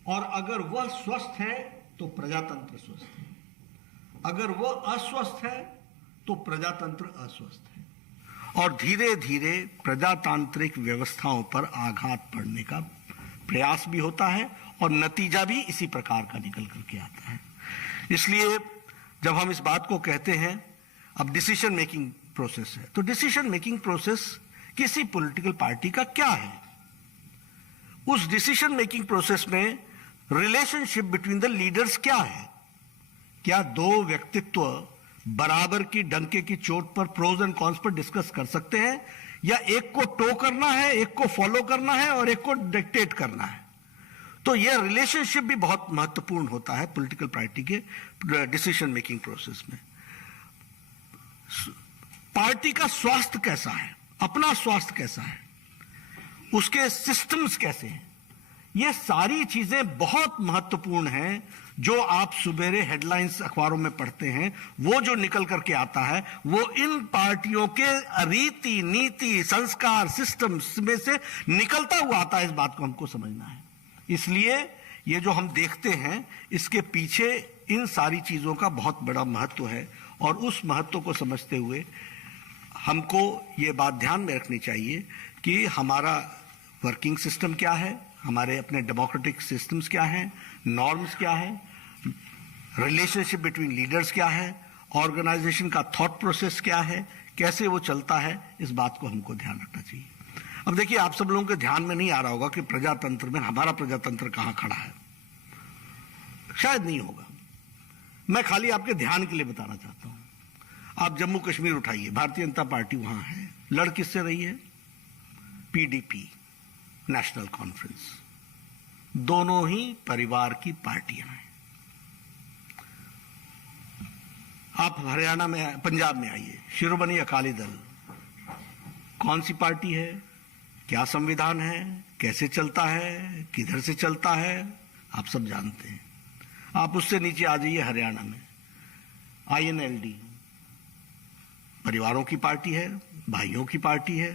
और अगर वह स्वस्थ है तो प्रजातंत्र स्वस्थ है, अगर वह अस्वस्थ है तो प्रजातंत्र अस्वस्थ है, और धीरे धीरे प्रजातांत्रिक व्यवस्थाओं पर आघात पड़ने का प्रयास भी होता है और नतीजा भी इसी प्रकार का निकल करके आता है। इसलिए जब हम इस बात को कहते हैं अब डिसीजन मेकिंग प्रोसेस है, तो डिसीजन मेकिंग प्रोसेस किसी पॉलिटिकल पार्टी का क्या है? उस डिसीजन मेकिंग प्रोसेस में रिलेशनशिप बिटवीन द लीडर्स क्या है? क्या दो व्यक्तित्व बराबर की डंके की चोट पर प्रोज एंड कॉन्स पर डिस्कस कर सकते हैं, या एक को टो करना है, एक को फॉलो करना है और एक को डिक्टेट करना है? तो यह रिलेशनशिप भी बहुत महत्वपूर्ण होता है पॉलिटिकल पार्टी के डिसीजन मेकिंग प्रोसेस में। पार्टी का स्वास्थ्य कैसा है, अपना स्वास्थ्य कैसा है, उसके सिस्टम्स कैसे हैं, ये सारी चीजें बहुत महत्वपूर्ण हैं। जो आप सुबेरे हेडलाइंस अखबारों में पढ़ते हैं, वो जो निकल करके आता है, वो इन पार्टियों के रीति नीति संस्कार सिस्टम्स में से निकलता हुआ आता है। इस बात को हमको समझना है। इसलिए ये जो हम देखते हैं, इसके पीछे इन सारी चीजों का बहुत बड़ा महत्व है, और उस महत्व को समझते हुए हमको ये बात ध्यान में रखनी चाहिए कि हमारा वर्किंग सिस्टम क्या है, हमारे अपने डेमोक्रेटिक सिस्टम्स क्या हैं, नॉर्म्स क्या है, रिलेशनशिप बिटवीन लीडर्स क्या है, ऑर्गेनाइजेशन का थॉट प्रोसेस क्या है, कैसे वो चलता है, इस बात को हमको ध्यान रखना चाहिए। अब देखिए, आप सब लोगों के ध्यान में नहीं आ रहा होगा कि प्रजातंत्र में हमारा प्रजातंत्र कहां खड़ा है, शायद नहीं होगा। मैं खाली आपके ध्यान के लिए बताना चाहता हूं। आप जम्मू कश्मीर उठाइए, भारतीय जनता पार्टी वहां है, लड़ किससे रही है? पीडीपी, नेशनल कॉन्फ्रेंस, दोनों ही परिवार की पार्टियां हैं। आप हरियाणा में, पंजाब में आइए, शिरोमणि अकाली दल, कौन सी पार्टी है, क्या संविधान है, कैसे चलता है, किधर से चलता है, आप सब जानते हैं। आप उससे नीचे आ जाइए, हरियाणा में आईएनएलडी, परिवारों की पार्टी है, भाइयों की पार्टी है,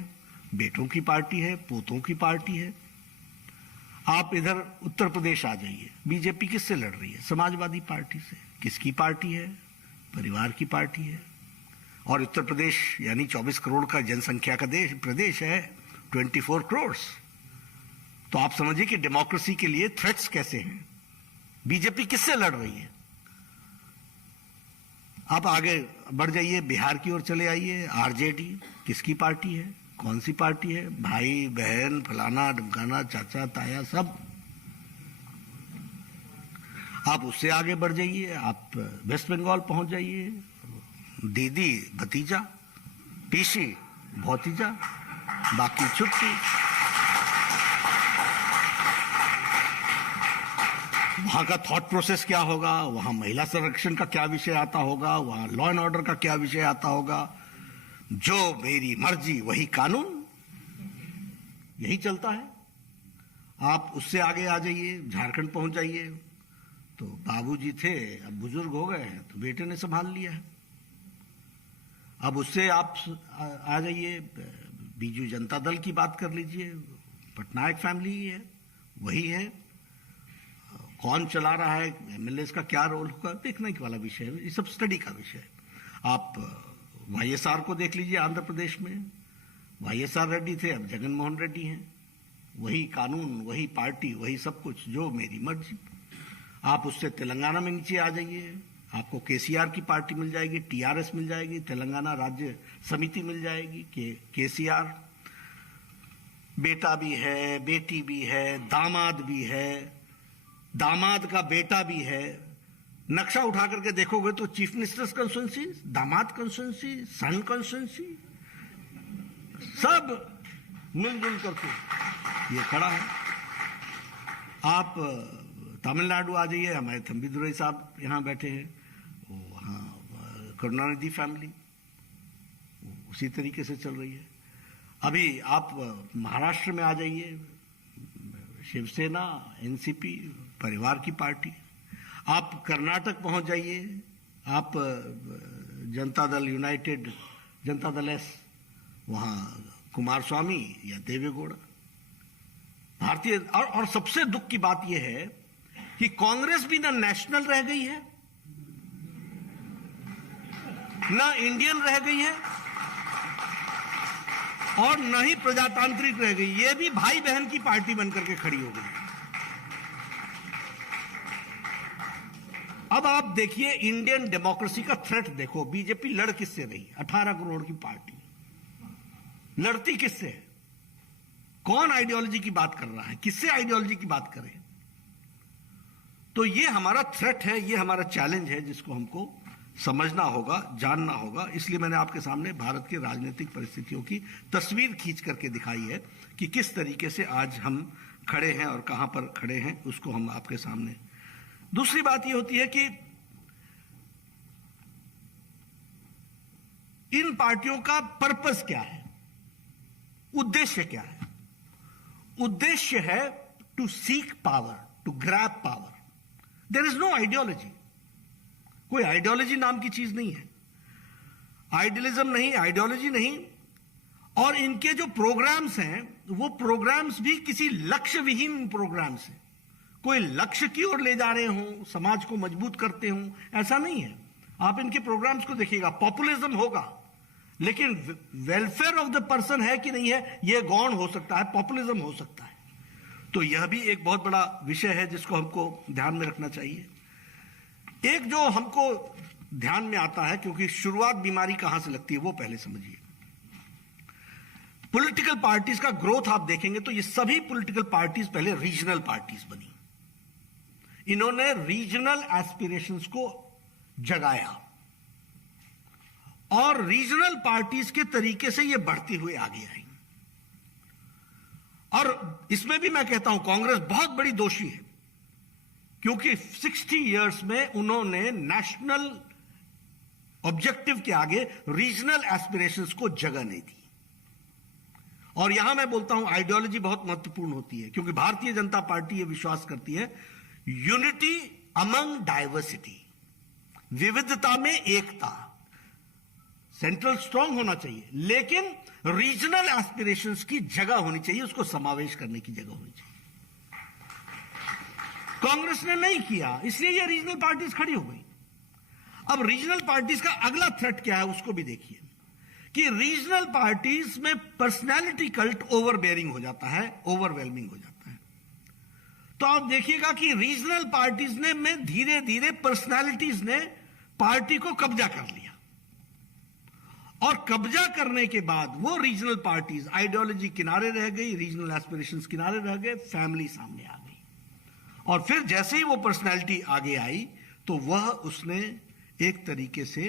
बेटों की पार्टी है, पोतों की पार्टी है। आप इधर उत्तर प्रदेश आ जाइए, बीजेपी किससे लड़ रही है? समाजवादी पार्टी से। किसकी पार्टी है? परिवार की पार्टी है। और उत्तर प्रदेश यानी 24 करोड़ का जनसंख्या का प्रदेश है, 24 करोड़। तो आप समझिए कि डेमोक्रेसी के लिए थ्रेट्स कैसे हैं। बीजेपी किससे लड़ रही है? आप आगे बढ़ जाइए, बिहार की ओर चले आइए, आरजेडी, किसकी पार्टी है, कौन सी पार्टी है? भाई बहन, फलाना ढमकाना, चाचा ताया, सब। आप उससे आगे बढ़ जाइए, आप वेस्ट बंगाल पहुंच जाइए, दीदी भतीजा, पीसी भतीजा, बाकी छुट्टी। वहां का थॉट प्रोसेस क्या होगा, वहां महिला संरक्षण का क्या विषय आता होगा, वहां लॉ एंड ऑर्डर का क्या विषय आता होगा, जो मेरी मर्जी वही कानून, यही चलता है। आप उससे आगे आ जाइए, झारखंड पहुंच जाइए, तो बाबूजी थे, अब बुजुर्ग हो गए हैं, तो बेटे ने संभाल लिया है। अब उससे आप आ जाइए, बीजू जनता दल की बात कर लीजिए, पटनायक फैमिली ही है, वही है। कौन चला रहा है, एमएलए का क्या रोल होगा, देखने वाला विषय है, ये सब स्टडी का विषय है। आप वाईएसआर को देख लीजिए, आंध्र प्रदेश में वाईएसआर रेड्डी थे, अब जगन मोहन रेड्डी हैं, वही कानून, वही पार्टी, वही सब कुछ, जो मेरी मर्जी। आप उससे तेलंगाना में नीचे आ जाइए, आपको केसीआर की पार्टी मिल जाएगी, टीआरएस मिल जाएगी, तेलंगाना राज्य समिति मिल जाएगी, केसीआर। बेटा भी है, बेटी भी है, दामाद भी है, दामाद का बेटा भी है। नक्शा उठा करके देखोगे तो चीफ मिनिस्टर्स कंस्टिट्यूंसी, दामाद कंस्टिट्यूंसी, सन कंस्टिट्यूंसी, सब मिलजुल करके ये खड़ा है। आप तमिलनाडु आ जाइए, हमारे थम्बीदुरई साहब यहाँ बैठे हैं, वहाँ करुणानिधि फैमिली उसी तरीके से चल रही है। अभी आप महाराष्ट्र में आ जाइए, शिवसेना, एनसीपी, परिवार की पार्टी। आप कर्नाटक पहुंच जाइए, आप जनता दल यूनाइटेड, जनता दल एस, वहां कुमार स्वामी या देवेगौड़ा। भारतीय और सबसे दुख की बात यह है कि कांग्रेस भी ना नेशनल रह गई है, ना इंडियन रह गई है, और न ही प्रजातांत्रिक रह गई। ये भी भाई बहन की पार्टी बनकर के खड़ी हो गई। अब आप देखिए, इंडियन डेमोक्रेसी का थ्रेट देखो। बीजेपी लड़ किससे रही? 18 करोड़ की पार्टी लड़ती किससे है? कौन आइडियोलॉजी की बात कर रहा है? किससे आइडियोलॉजी की बात करें? तो ये हमारा थ्रेट है, ये हमारा चैलेंज है, जिसको हमको समझना होगा, जानना होगा। इसलिए मैंने आपके सामने भारत की राजनीतिक परिस्थितियों की तस्वीर खींच करके दिखाई है कि किस तरीके से आज हम खड़े हैं और कहां पर खड़े हैं, उसको हम आपके सामने। दूसरी बात यह होती है कि इन पार्टियों का पर्पस क्या है, उद्देश्य क्या है? उद्देश्य है to seek power, to grab power. There is no ideology. कोई आइडियोलॉजी नाम की चीज नहीं है, आइडियलिज्म नहीं, आइडियोलॉजी नहीं। और इनके जो प्रोग्राम्स हैं वो प्रोग्राम्स भी किसी लक्ष्य विहीन प्रोग्राम्स हैं। कोई लक्ष्य की ओर ले जा रहे हों, समाज को मजबूत करते हों, ऐसा नहीं है। आप इनके प्रोग्राम्स को देखिएगा, पॉपुलिज्म होगा लेकिन वेलफेयर ऑफ द पर्सन है कि नहीं है, यह गौण हो सकता है, पॉपुलिज्म हो सकता है। तो यह भी एक बहुत बड़ा विषय है जिसको हमको ध्यान में रखना चाहिए। एक जो हमको ध्यान में आता है, क्योंकि शुरुआत बीमारी कहां से लगती है वो पहले समझिए। पॉलिटिकल पार्टीज का ग्रोथ आप देखेंगे तो ये सभी पॉलिटिकल पार्टीज पहले रीजनल पार्टीज बनी। इन्होंने रीजनल एस्पिरेशंस को जगाया और रीजनल पार्टीज के तरीके से ये बढ़ती हुई आगे आई। और इसमें भी मैं कहता हूं कांग्रेस बहुत बड़ी दोषी है, क्योंकि 60 इयर्स में उन्होंने नेशनल ऑब्जेक्टिव के आगे रीजनल एस्पिरेशंस को जगह नहीं दी। और यहां मैं बोलता हूं आइडियोलॉजी बहुत महत्वपूर्ण होती है, क्योंकि भारतीय जनता पार्टी यह विश्वास करती है यूनिटी अमंग डाइवर्सिटी, विविधता में एकता। सेंट्रल स्ट्रांग होना चाहिए लेकिन रीजनल एस्पिरेशंस की जगह होनी चाहिए, उसको समावेश करने की जगह होनी चाहिए। कांग्रेस ने नहीं किया, इसलिए ये रीजनल पार्टीज खड़ी हो गई। अब रीजनल पार्टीज का अगला थ्रेट क्या है उसको भी देखिए, कि रीजनल पार्टीज में पर्सनैलिटी कल्ट ओवरबेयरिंग हो जाता है, ओवरवेलमिंग हो जाता है। तो आप देखिएगा कि रीजनल पार्टीज ने में धीरे धीरे पर्सनैलिटीज ने पार्टी को कब्जा कर लिया, और कब्जा करने के बाद वो रीजनल पार्टीज, आइडियोलॉजी किनारे रह गई, रीजनल एस्पिरेशंस किनारे रह गए, फैमिली सामने आ गई। और फिर जैसे ही वो पर्सनैलिटी आगे आई तो वह उसने एक तरीके से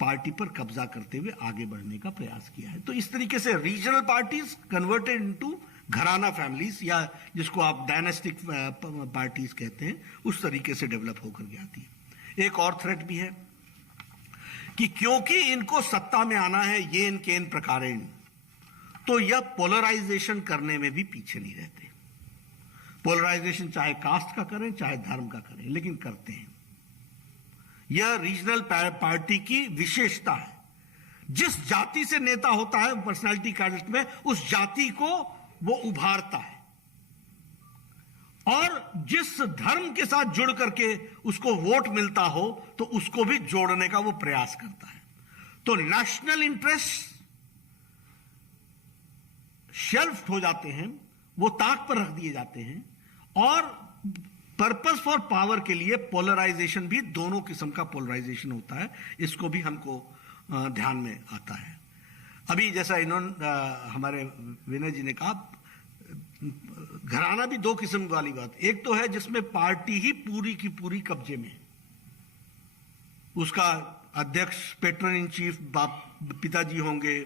पार्टी पर कब्जा करते हुए आगे बढ़ने का प्रयास किया है। तो इस तरीके से रीजनल पार्टीज कन्वर्टेड इनटू घराना फैमिलीज, या जिसको आप डायनेस्टिक पार्टीज कहते हैं, उस तरीके से डेवलप होकर के आती है। एक और थ्रेट भी है कि क्योंकि इनको सत्ता में आना है, ये इनके इन प्रकारेण, तो यह पोलराइजेशन करने में भी पीछे नहीं रहते। पोलराइजेशन चाहे कास्ट का करें चाहे धर्म का करें, लेकिन करते हैं। यह रीजनल पार्टी की विशेषता है। जिस जाति से नेता होता है पर्सनालिटी कैरेक्टर में, उस जाति को वो उभारता है, और जिस धर्म के साथ जुड़ करके उसको वोट मिलता हो तो उसको भी जोड़ने का वो प्रयास करता है। तो नेशनल इंटरेस्ट शेल्फ हो जाते हैं, वो ताक पर रख दिए जाते हैं, और पर्पस फॉर पावर के लिए पोलराइजेशन भी, दोनों किस्म का पोलराइजेशन होता है। इसको भी हमको ध्यान में आता है। अभी जैसा इन्होंने हमारे विनय जी ने कहा, घराना भी दो किस्म वाली बात। एक तो है जिसमें पार्टी ही पूरी की पूरी कब्जे में, उसका अध्यक्ष पेट्रन इन चीफ पिताजी होंगे,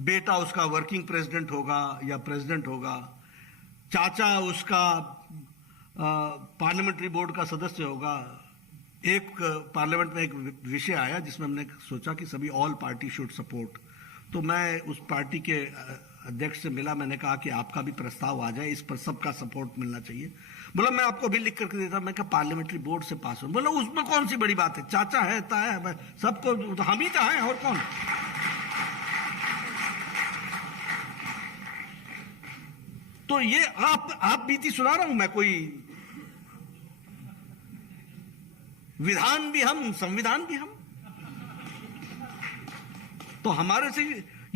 बेटा उसका वर्किंग प्रेसिडेंट होगा या प्रेसिडेंट होगा, चाचा उसका पार्लियामेंट्री बोर्ड का सदस्य होगा। एक पार्लियामेंट में एक विषय आया जिसमें हमने सोचा कि सभी ऑल पार्टी शुड सपोर्ट, तो मैं उस पार्टी के अध्यक्ष से मिला, मैंने कहा कि आपका भी प्रस्ताव आ जाए, इस पर सबका सपोर्ट मिलना चाहिए। बोला मैं आपको भी लिख करके देता। मैं कहा पार्लियामेंट्री बोर्ड से पास हो। बोला उसमें कौन सी बड़ी बात है, चाचा है, ताया है, सबको तो हम ही तो हैं, और कौन। तो ये आप बीती सुना रहा हूं मैं, कोई विधान भी हम, संविधान भी हम। तो हमारे से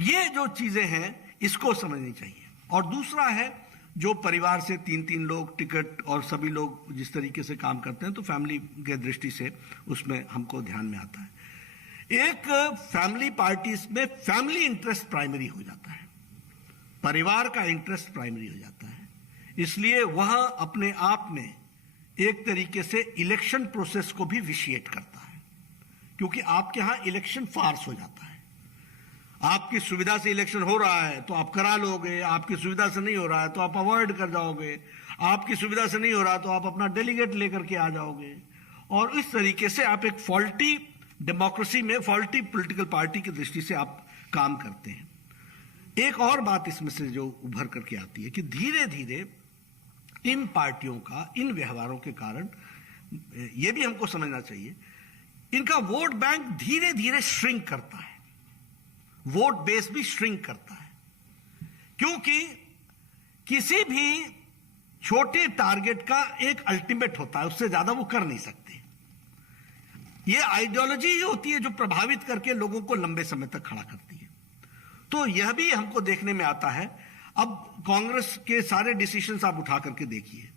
ये जो चीजें हैं इसको समझनी चाहिए। और दूसरा है जो परिवार से 3-3 लोग टिकट, और सभी लोग जिस तरीके से काम करते हैं, तो फैमिली के दृष्टि से उसमें हमको ध्यान में आता है। एक फैमिली पार्टीज में फैमिली इंटरेस्ट प्राइमरी हो जाता है, परिवार का इंटरेस्ट प्राइमरी हो जाता है, इसलिए वह अपने आप में एक तरीके से इलेक्शन प्रोसेस को भी विशिएट करता है, क्योंकि आपके यहां इलेक्शन फार्स हो जाता है। आपकी सुविधा से इलेक्शन हो रहा है तो आप करा लोगे, आपकी सुविधा से नहीं हो रहा है तो आप अवॉइड कर जाओगे, आपकी सुविधा से नहीं हो रहा तो आप अपना डेलीगेट लेकर के आ जाओगे, और इस तरीके से आप एक फॉल्टी डेमोक्रेसी में फॉल्टी पॉलिटिकल पार्टी की दृष्टि से आप काम करते हैं। एक और बात इसमें से जो उभर करके आती है कि धीरे धीरे इन पार्टियों का इन व्यवहारों के कारण यह भी हमको समझना चाहिए, इनका वोट बैंक धीरे धीरे श्रिंक करता है, वोट बेस भी श्रिंक करता है, क्योंकि किसी भी छोटे टारगेट का एक अल्टीमेट होता है, उससे ज्यादा वो कर नहीं सकते। ये आइडियोलॉजी ही होती है जो प्रभावित करके लोगों को लंबे समय तक खड़ा करती है। तो यह भी हमको देखने में आता है। अब कांग्रेस के सारे डिसीजंस आप उठा करके देखिए,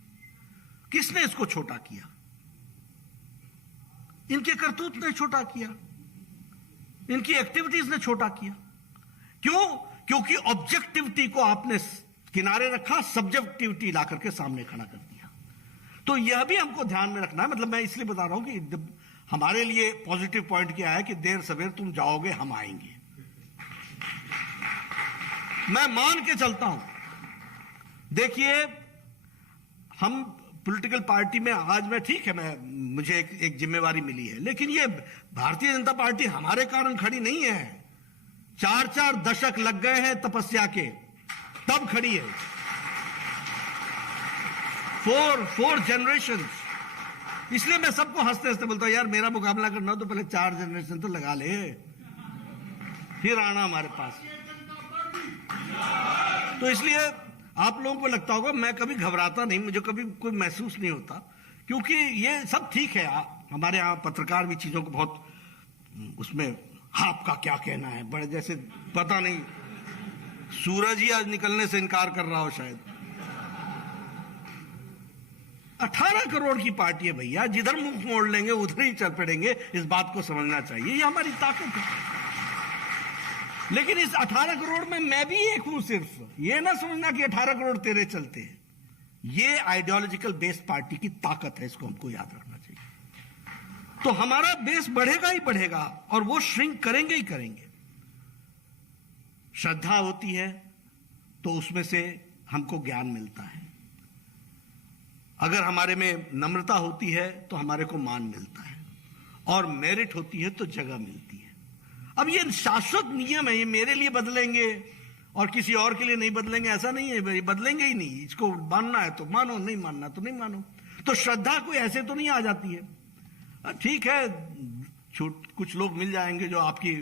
किसने इसको छोटा किया? इनके करतूत ने छोटा किया, इनकी एक्टिविटीज ने छोटा किया। क्यों? क्योंकि ऑब्जेक्टिविटी को आपने किनारे रखा, सब्जेक्टिविटी ला करके सामने खड़ा कर दिया। तो यह भी हमको ध्यान में रखना है। मतलब मैं इसलिए बता रहा हूं कि हमारे लिए पॉजिटिव पॉइंट क्या है कि देर सवेर तुम जाओगे, हम आएंगे। मैं मान के चलता हूं। देखिए, हम पॉलिटिकल पार्टी में आज मैं ठीक है, मुझे एक जिम्मेवारी मिली है, लेकिन ये भारतीय जनता पार्टी हमारे कारण खड़ी नहीं है। 4-4 दशक लग गए हैं तपस्या के, तब खड़ी है। 4 जनरेशंस। इसलिए मैं सबको हंसते हंसते बोलता हूं, यार मेरा मुकाबला करना हो तो पहले 4 जनरेशन तो लगा ले, फिर आना हमारे पास। तो इसलिए आप लोगों को लगता होगा मैं कभी घबराता नहीं, मुझे कभी कोई महसूस नहीं होता, क्योंकि ये सब ठीक है। हमारे यहां पत्रकार भी चीजों को बहुत उसमें आपका क्या कहना है, बड़े जैसे पता नहीं सूरज ही आज निकलने से इनकार कर रहा हो शायद। 18 करोड़ की पार्टी है भैया, जिधर मुंह मोड़ लेंगे उधर ही चल पड़ेंगे। इस बात को समझना चाहिए, ये हमारी ताकत है। लेकिन इस 18 करोड़ में मैं भी एक हूं। सिर्फ ये ना समझना कि 18 करोड़ तेरे चलते हैं। ये आइडियोलॉजिकल बेस्ड पार्टी की ताकत है, इसको हमको याद रखना चाहिए। तो हमारा बेस बढ़ेगा ही बढ़ेगा और वो श्रिंक करेंगे ही करेंगे। श्रद्धा होती है तो उसमें से हमको ज्ञान मिलता है, अगर हमारे में नम्रता होती है तो हमारे को मान मिलता है, और मेरिट होती है तो जगह मिलती है। अब ये शाश्वत नियम है, ये मेरे लिए बदलेंगे और किसी और के लिए नहीं बदलेंगे ऐसा नहीं है, बदलेंगे ही नहीं। इसको मानना है तो मानो, नहीं मानना तो नहीं मानो। तो श्रद्धा कोई ऐसे तो नहीं आ जाती है। ठीक है, कुछ लोग मिल जाएंगे जो आपकी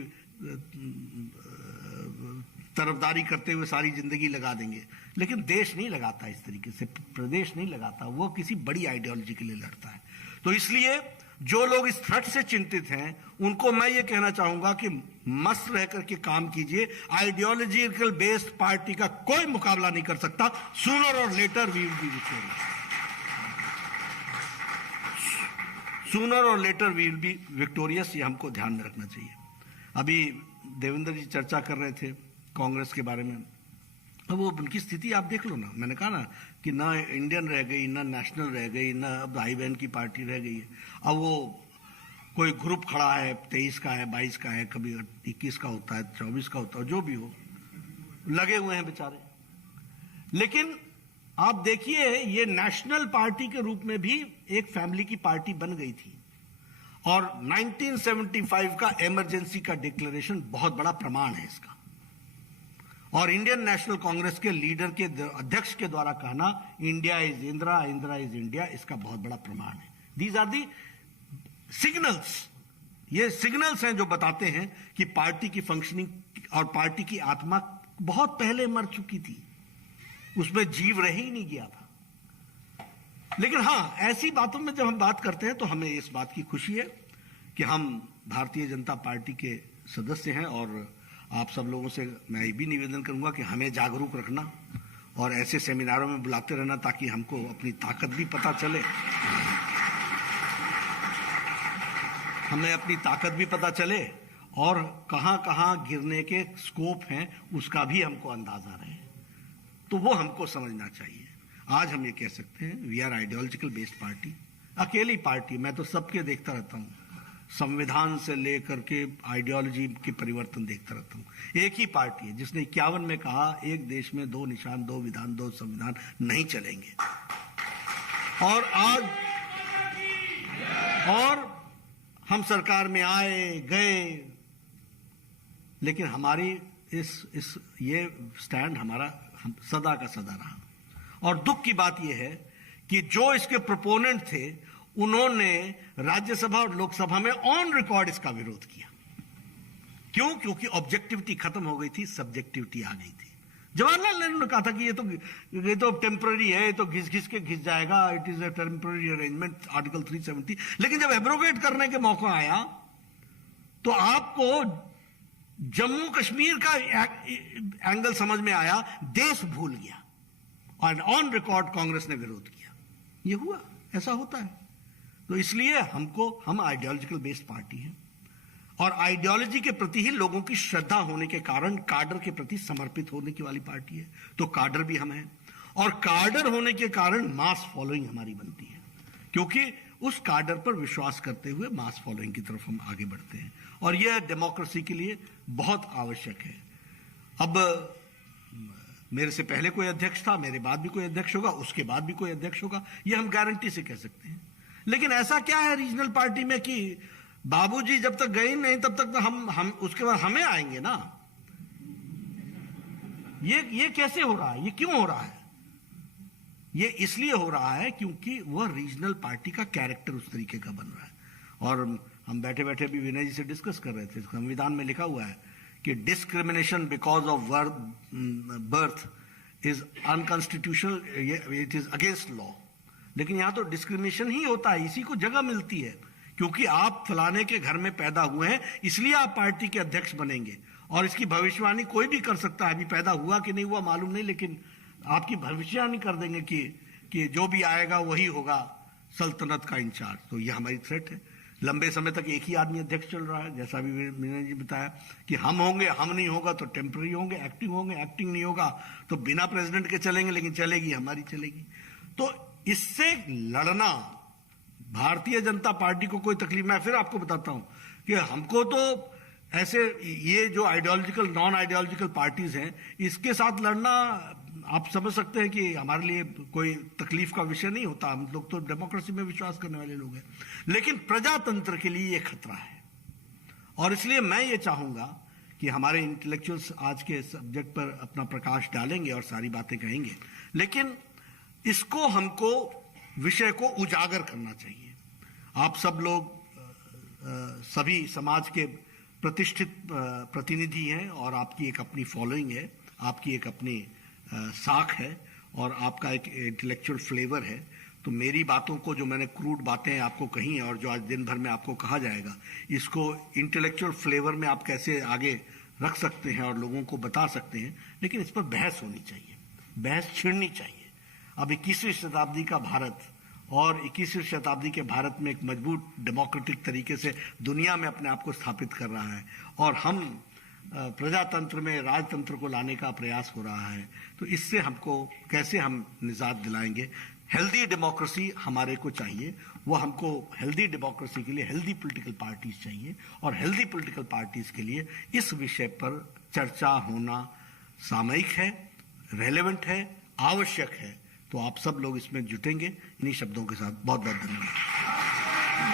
तरफदारी करते हुए सारी जिंदगी लगा देंगे, लेकिन देश नहीं लगाता इस तरीके से, प्रदेश नहीं लगाता, वो किसी बड़ी आइडियोलॉजी के लिए लड़ता है। तो इसलिए जो लोग इस थ्रेट से चिंतित हैं उनको मैं ये कहना चाहूंगा कि मस्त रह करके काम कीजिए। आइडियोलॉजिकल बेस्ड पार्टी का कोई मुकाबला नहीं कर सकता। Sooner or later we will be victorious, sooner or later we will be victorious. ये हमको ध्यान में रखना चाहिए। अभी देवेंद्र जी चर्चा कर रहे थे कांग्रेस के बारे में। अब वो उनकी स्थिति आप देख लो ना। मैंने कहा ना कि ना इंडियन रह गई, ना नेशनल रह गई, ना अब भाई बहन की पार्टी रह गई है। अब वो कोई ग्रुप खड़ा है, 23 का है, 22 का है, कभी 21 का होता है, 24 का होता है, जो भी हो, लगे हुए हैं बेचारे। लेकिन आप देखिए, ये नेशनल पार्टी के रूप में भी एक फैमिली की पार्टी बन गई थी, और 1975 का इमरजेंसी का डिक्लेरेशन बहुत बड़ा प्रमाण है इसका। और इंडियन नेशनल कांग्रेस के लीडर के अध्यक्ष के द्वारा कहना India is Indira, Indira is India, इसका बहुत बड़ा प्रमाण है। These are the signals. ये सिग्नल्स हैं जो बताते हैं कि पार्टी की फंक्शनिंग और पार्टी की आत्मा बहुत पहले मर चुकी थी, उसमें जीव रह ही नहीं गया था। लेकिन हां, ऐसी बातों में जब हम बात करते हैं तो हमें इस बात की खुशी है कि हम भारतीय जनता पार्टी के सदस्य हैं, और आप सब लोगों से मैं ये भी निवेदन करूंगा कि हमें जागरूक रखना और ऐसे सेमिनारों में बुलाते रहना ताकि हमको अपनी ताकत भी पता चले, हमें अपनी ताकत भी पता चले, और कहां कहां गिरने के स्कोप हैं उसका भी हमको अंदाजा रहे। तो वो हमको समझना चाहिए। आज हम ये कह सकते हैं we are ideological based party. अकेली पार्टी, मैं तो सबके देखता रहता हूं, संविधान से लेकर के आइडियोलॉजी के परिवर्तन देखता रहता हूं। एक ही पार्टी है जिसने 51 में कहा एक देश में 2 निशान, 2 विधान, 2 संविधान नहीं चलेंगे। और आज हम सरकार में आए गए, लेकिन हमारी ये स्टैंड हमारा सदा का सदा रहा। और दुख की बात यह है कि जो इसके प्रोपोनेंट थे उन्होंने राज्यसभा और लोकसभा में ऑन रिकॉर्ड इसका विरोध किया। क्यों? क्योंकि ऑब्जेक्टिविटी खत्म हो गई थी, सब्जेक्टिविटी आ गई थी। जवाहरलाल नेहरू ने कहा था कि ये तो टेम्पररी है, ये तो घिस के घिस जाएगा, it is a temporary arrangement, article 370। लेकिन जब एब्रोगेट करने के मौका आया तो आपको जम्मू कश्मीर का एंगल समझ में आया, देश भूल गया और ऑन रिकॉर्ड कांग्रेस ने विरोध किया। ये हुआ, ऐसा होता है। तो इसलिए हम आइडियोलॉजिकल बेस्ड पार्टी हैं और आइडियोलॉजी के प्रति ही लोगों की श्रद्धा होने के कारण काडर के प्रति समर्पित होने की वाली पार्टी है। तो काडर भी हम हैं और काडर होने के कारण मास फॉलोइंग हमारी बनती है, क्योंकि उस काडर पर विश्वास करते हुए मास फॉलोइंग की तरफ हम आगे बढ़ते हैं और यह डेमोक्रेसी के लिए बहुत आवश्यक है। अब मेरे से पहले कोई अध्यक्ष था, मेरे बाद भी कोई अध्यक्ष होगा, उसके बाद भी कोई अध्यक्ष होगा, यह हम गारंटी से कह सकते हैं। लेकिन ऐसा क्या है रीजनल पार्टी में कि बाबूजी जब तक गए नहीं तब तक तो हम उसके बाद हमें आएंगे ना? ये कैसे हो रहा है? ये क्यों हो रहा है? ये इसलिए हो रहा है क्योंकि वह रीजनल पार्टी का कैरेक्टर उस तरीके का बन रहा है। और हम बैठे बैठे भी विनय जी से डिस्कस कर रहे थे, संविधान में लिखा हुआ है कि discrimination because of birth is unconstitutional, it is against law. लेकिन यहां तो डिस्क्रिमिनेशन ही होता है, इसी को जगह मिलती है क्योंकि आप फलाने के घर में पैदा हुए हैं इसलिए आप पार्टी के अध्यक्ष बनेंगे। और इसकी भविष्यवाणी कोई भी कर सकता है, अभी पैदा हुआ कि नहीं हुआ मालूम नहीं, लेकिन आपकी भविष्यवाणी कर देंगे कि जो भी आएगा वही होगा सल्तनत का इंचार्ज। तो यह हमारी थ्रेट है। लंबे समय तक एक ही आदमी अध्यक्ष चल रहा है, जैसा भी मीना जी बताया कि हम होंगे, हम नहीं होगा तो टेम्पररी होंगे, एक्टिंग नहीं होगा तो बिना प्रेसिडेंट के चलेंगे, लेकिन चलेगी हमारी चलेगी। तो इससे लड़ना भारतीय जनता पार्टी को कोई तकलीफ। मैं फिर आपको बताता हूं कि हमको तो ऐसे ये जो आइडियोलॉजिकल नॉन आइडियोलॉजिकल पार्टीज हैं इसके साथ लड़ना आप समझ सकते हैं कि हमारे लिए कोई तकलीफ का विषय नहीं होता। हम लोग तो डेमोक्रेसी में विश्वास करने वाले लोग हैं, लेकिन प्रजातंत्र के लिए ये खतरा है। और इसलिए मैं ये चाहूंगा कि हमारे इंटेलेक्चुअल्स आज के सब्जेक्ट पर अपना प्रकाश डालेंगे और सारी बातें कहेंगे, लेकिन इसको हमको विषय को उजागर करना चाहिए। आप सब लोग सभी समाज के प्रतिष्ठित प्रतिनिधि हैं और आपकी एक अपनी फॉलोइंग है, आपकी एक अपनी साख है और आपका एक इंटेलेक्चुअल फ्लेवर है। तो मेरी बातों को, जो मैंने क्रूड बातें आपको कही हैं और जो आज दिन भर में आपको कहा जाएगा, इसको इंटेलेक्चुअल फ्लेवर में आप कैसे आगे रख सकते हैं और लोगों को बता सकते हैं। लेकिन इस पर बहस होनी चाहिए, बहस छिड़नी चाहिए। अब 21वीं शताब्दी का भारत और 21वीं शताब्दी के भारत में एक मजबूत डेमोक्रेटिक तरीके से दुनिया में अपने आप को स्थापित कर रहा है और हम प्रजातंत्र में राजतंत्र को लाने का प्रयास हो रहा है। तो इससे हमको कैसे हम निजात दिलाएंगे? हेल्दी डेमोक्रेसी हमारे को चाहिए। वो हमको हेल्दी डेमोक्रेसी के लिए हेल्दी पॉलिटिकल पार्टीज चाहिए और हेल्दी पॉलिटिकल पार्टीज के लिए इस विषय पर चर्चा होना सामयिक है, रेलेवेंट है, आवश्यक है। तो आप सब लोग इसमें जुटेंगे। इन्हीं शब्दों के साथ बहुत बहुत धन्यवाद।